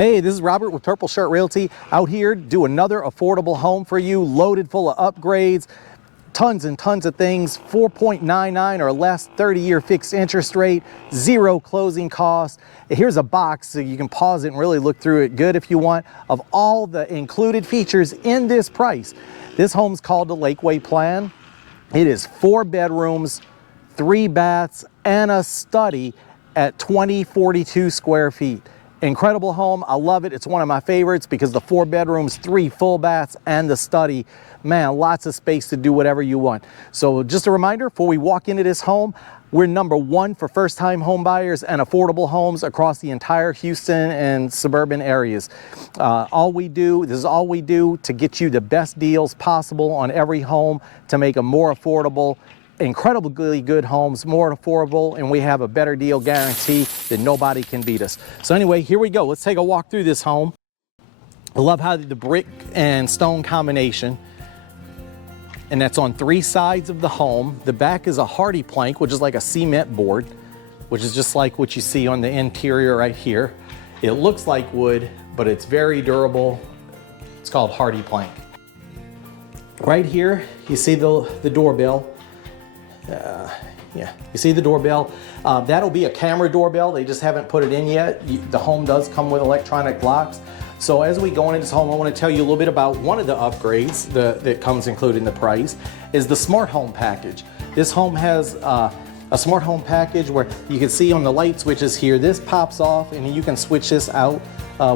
Hey, this is Robert with Purple Shirt Realty, out here to do another affordable home for you, loaded full of upgrades, tons and tons of things, 4.99 or less, 30-year fixed interest rate, zero closing costs. Here's a box so you can pause it and really look through it good if you want, of all the included features in this price. This home's called the Lakeway Plan. It is 4 bedrooms, 3 baths, and a study at 2042 square feet. Incredible home. I love it. It's one of my favorites because the 4 bedrooms, 3 full baths, and the study, man, lots of space to do whatever you want. So just a reminder, before we walk into this home, we're #1 for first-time home buyers and affordable homes across the entire Houston and suburban areas. This is all we do to get you the best deals possible on every home to make them more affordable. Incredibly good homes, more affordable, and we have a better deal guarantee that nobody can beat us. So anyway, here we go. Let's take a walk through this home. I love how the brick and stone combination, and that's on 3 sides of the home. The back is a hardy plank, which is like a cement board, which is just like what you see on the interior right here. It looks like wood, but it's very durable. It's called hardy plank. Right here, you see the doorbell. You see the doorbell. That'll be a camera doorbell. They just haven't put it in yet. The home does come with electronic locks. So as we go into this home, I want to tell you a little bit about one of the upgrades that comes included in the price is the smart home package. This home has a smart home package where you can see on the light switches here, this pops off and you can switch this out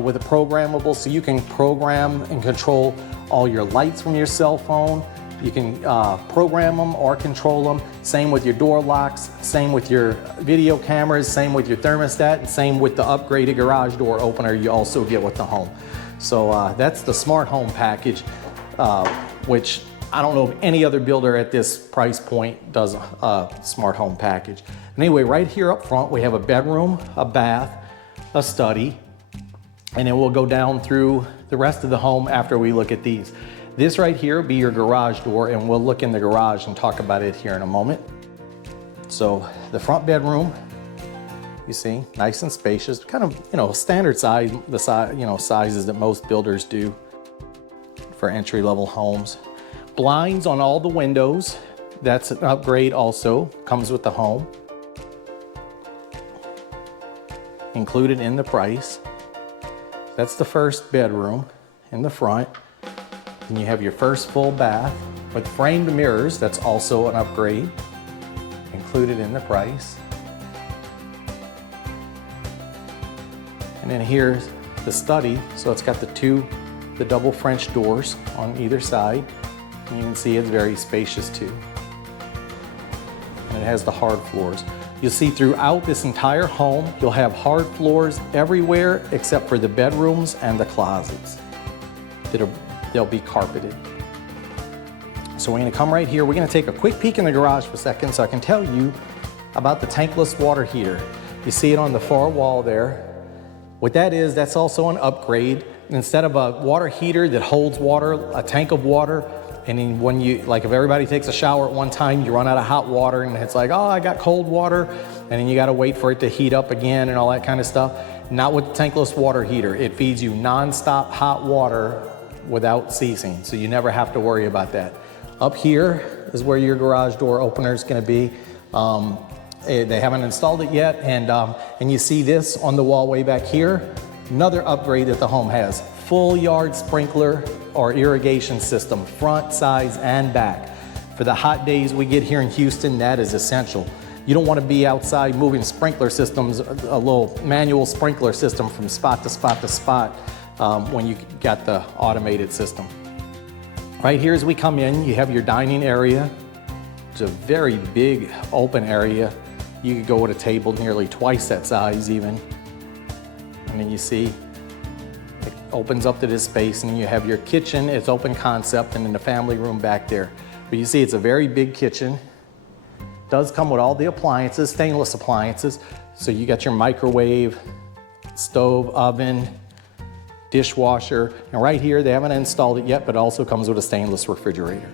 with a programmable, so you can program and control all your lights from your cell phone. You can program them or control them. Same with your door locks, same with your video cameras, same with your thermostat, and same with the upgraded garage door opener you also get with the home. So that's the smart home package, which I don't know if any other builder at this price point does a smart home package. Anyway, right here up front, we have a bedroom, a bath, a study, and then we'll go down through the rest of the home after we look at these. This right here will be your garage door, and we'll look in the garage and talk about it here in a moment. So the front bedroom, you see, nice and spacious, kind of, standard size, the size, sizes that most builders do for entry-level homes. Blinds on all the windows, that's an upgrade also, comes with the home. Included in the price. That's the first bedroom in the front. And you have your first full bath with framed mirrors. That's also an upgrade included in the price. And then here's the study. So it's got the double French doors on either side. And you can see it's very spacious too. And it has the hard floors. You'll see throughout this entire home, you'll have hard floors everywhere except for the bedrooms and the closets. They'll be carpeted. So we're gonna come right here. We're gonna take a quick peek in the garage for a second so I can tell you about the tankless water heater. You see it on the far wall there. What that is, that's also an upgrade. Instead of a water heater that holds water, a tank of water, and then when if everybody takes a shower at one time, you run out of hot water and it's like, oh, I got cold water, and then you gotta wait for it to heat up again and all that kind of stuff. Not with the tankless water heater. It feeds you nonstop hot water without ceasing, so you never have to worry about that. Up here is where your garage door opener is going to be. They haven't installed it yet, and you see this on the wall way back here. Another upgrade that the home has: full yard sprinkler or irrigation system, front, sides, and back. For the hot days we get here in Houston, that is essential. You don't want to be outside moving sprinkler systems, a little manual sprinkler system from spot to spot to spot. When you got the automated system. Right here as we come in, you have your dining area. It's a very big open area. You could go with a table nearly twice that size even. And then you see it opens up to this space, and then you have your kitchen. It's open concept, and then the family room back there. But you see it's a very big kitchen. It does come with all the appliances, stainless appliances. So you got your microwave, stove, oven, dishwasher, and right here, they haven't installed it yet, but it also comes with a stainless refrigerator.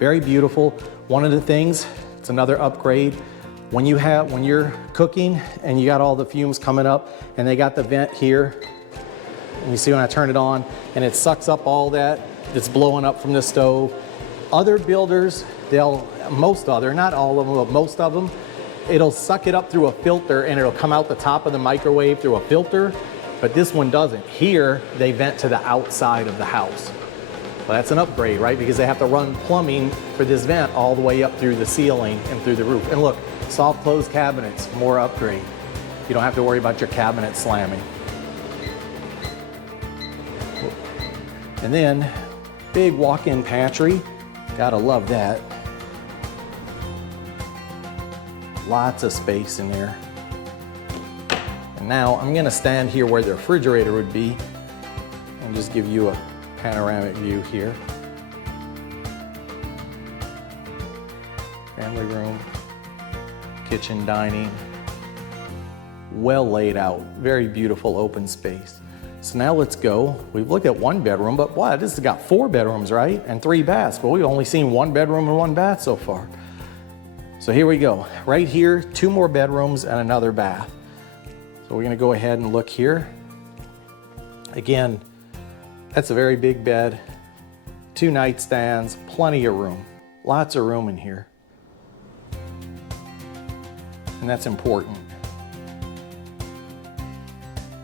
Very beautiful. One of the things, it's another upgrade. When you're cooking and you got all the fumes coming up and they got the vent here, and you see when I turn it on and it sucks up all that that's blowing up from the stove. Other builders, not all of them, but most of them, it'll suck it up through a filter and it'll come out the top of the microwave through a filter, but this one doesn't. Here, they vent to the outside of the house. Well, that's an upgrade, right? Because they have to run plumbing for this vent all the way up through the ceiling and through the roof. And look, soft close cabinets, more upgrade. You don't have to worry about your cabinet slamming. And then, big walk-in pantry. Gotta love that. Lots of space in there. And now I'm gonna stand here where the refrigerator would be and just give you a panoramic view here. Family room, kitchen, dining. Well laid out, very beautiful open space. So now let's go. We've looked at one bedroom, but wow, this has got 4 bedrooms, right? And 3 baths, but we've only seen 1 bedroom and 1 bath so far. So here we go. Right here, 2 more bedrooms and another bath. So we're gonna go ahead and look here. Again, that's a very big bed, 2 nightstands, plenty of room. Lots of room in here. And that's important,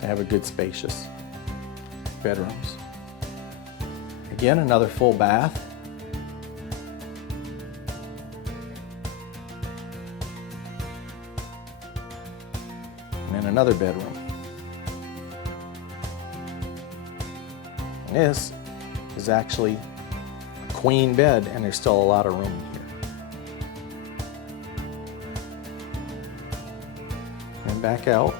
to have a good spacious bedrooms. Again, another full bath. And then another bedroom. And this is actually a queen bed, and there's still a lot of room here. And back out.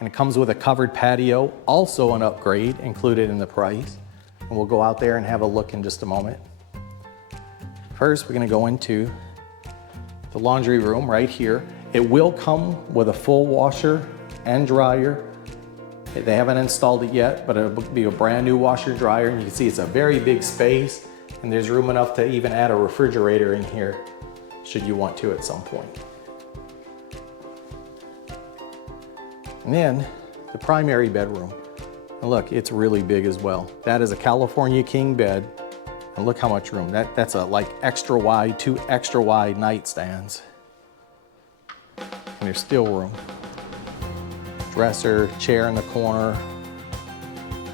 And it comes with a covered patio, also an upgrade included in the price. And we'll go out there and have a look in just a moment. First, we're gonna go into the laundry room right here. It will come with a full washer and dryer. They haven't installed it yet, but it'll be a brand new washer dryer. And you can see it's a very big space, and there's room enough to even add a refrigerator in here, should you want to at some point. And then the primary bedroom. And look, it's really big as well. That is a California king bed. And look how much room. That's a like extra wide, 2 extra wide nightstands. And there's still room. Dresser, chair in the corner.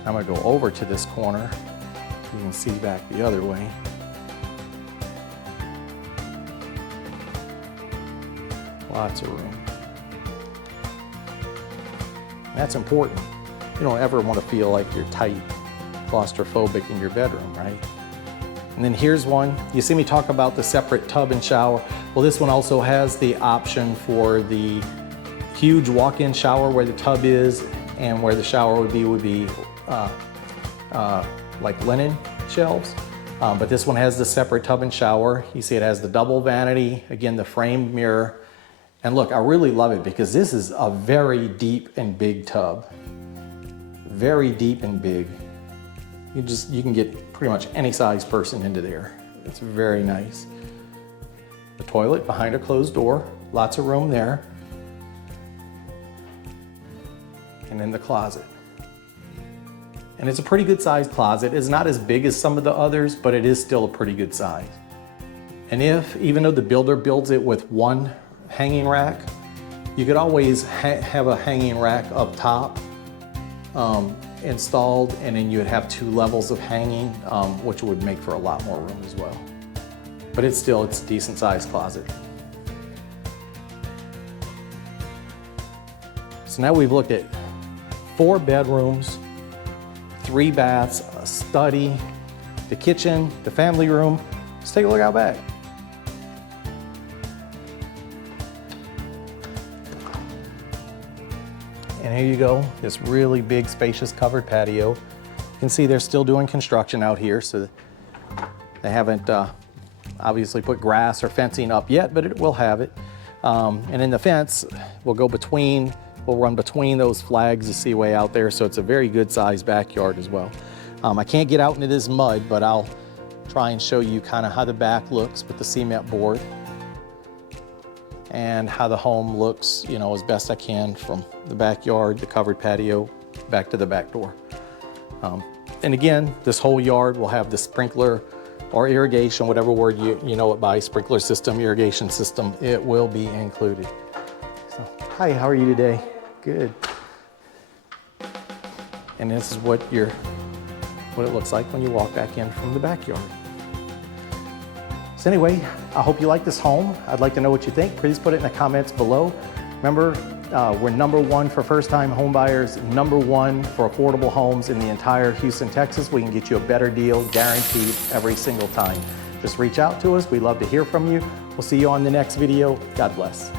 I'm gonna go over to this corner so you can see back the other way. Lots of room. That's important. You don't ever want to feel like you're tight, claustrophobic in your bedroom, right? And then here's one. You see me talk about the separate tub and shower. Well, this one also has the option for the huge walk-in shower where the tub is, and where the shower would be like linen shelves. But this one has the separate tub and shower. You see it has the double vanity, again, the framed mirror. And look, I really love it because this is a very deep and big tub. Very deep and big. You can get pretty much any size person into there. It's very nice. The toilet behind a closed door, lots of room there. And then the closet. And it's a pretty good sized closet. It's not as big as some of the others, but it is still a pretty good size. And even though the builder builds it with 1 hanging rack, you could always have a hanging rack up top installed, and then you'd have 2 levels of hanging, which would make for a lot more room as well. But it's a decent sized closet. So now we've looked at 4 bedrooms, 3 baths, a study, the kitchen, the family room. Let's take a look out back. And here you go, this really big, spacious covered patio. You can see they're still doing construction out here, so they haven't obviously put grass or fencing up yet, but it will have it. And in the fence, we'll run between those flags to see way out there, so it's a very good sized backyard as well. I can't get out into this mud, but I'll try and show you kind of how the back looks with the cement board and how the home looks, you know, as best I can from the backyard, the covered patio, back to the back door. And again, this whole yard will have the sprinkler or irrigation, whatever word you know it by, sprinkler system, irrigation system, it will be included. So, hi, how are you today? Good. And this is what it looks like when you walk back in from the backyard. So anyway, I hope you like this home. I'd like to know what you think. Please put it in the comments below. Remember, we're #1 for first-time home buyers, #1 for affordable homes in the entire Houston, Texas. We can get you a better deal, guaranteed, every single time. Just reach out to us. We'd love to hear from you. We'll see you on the next video. God bless.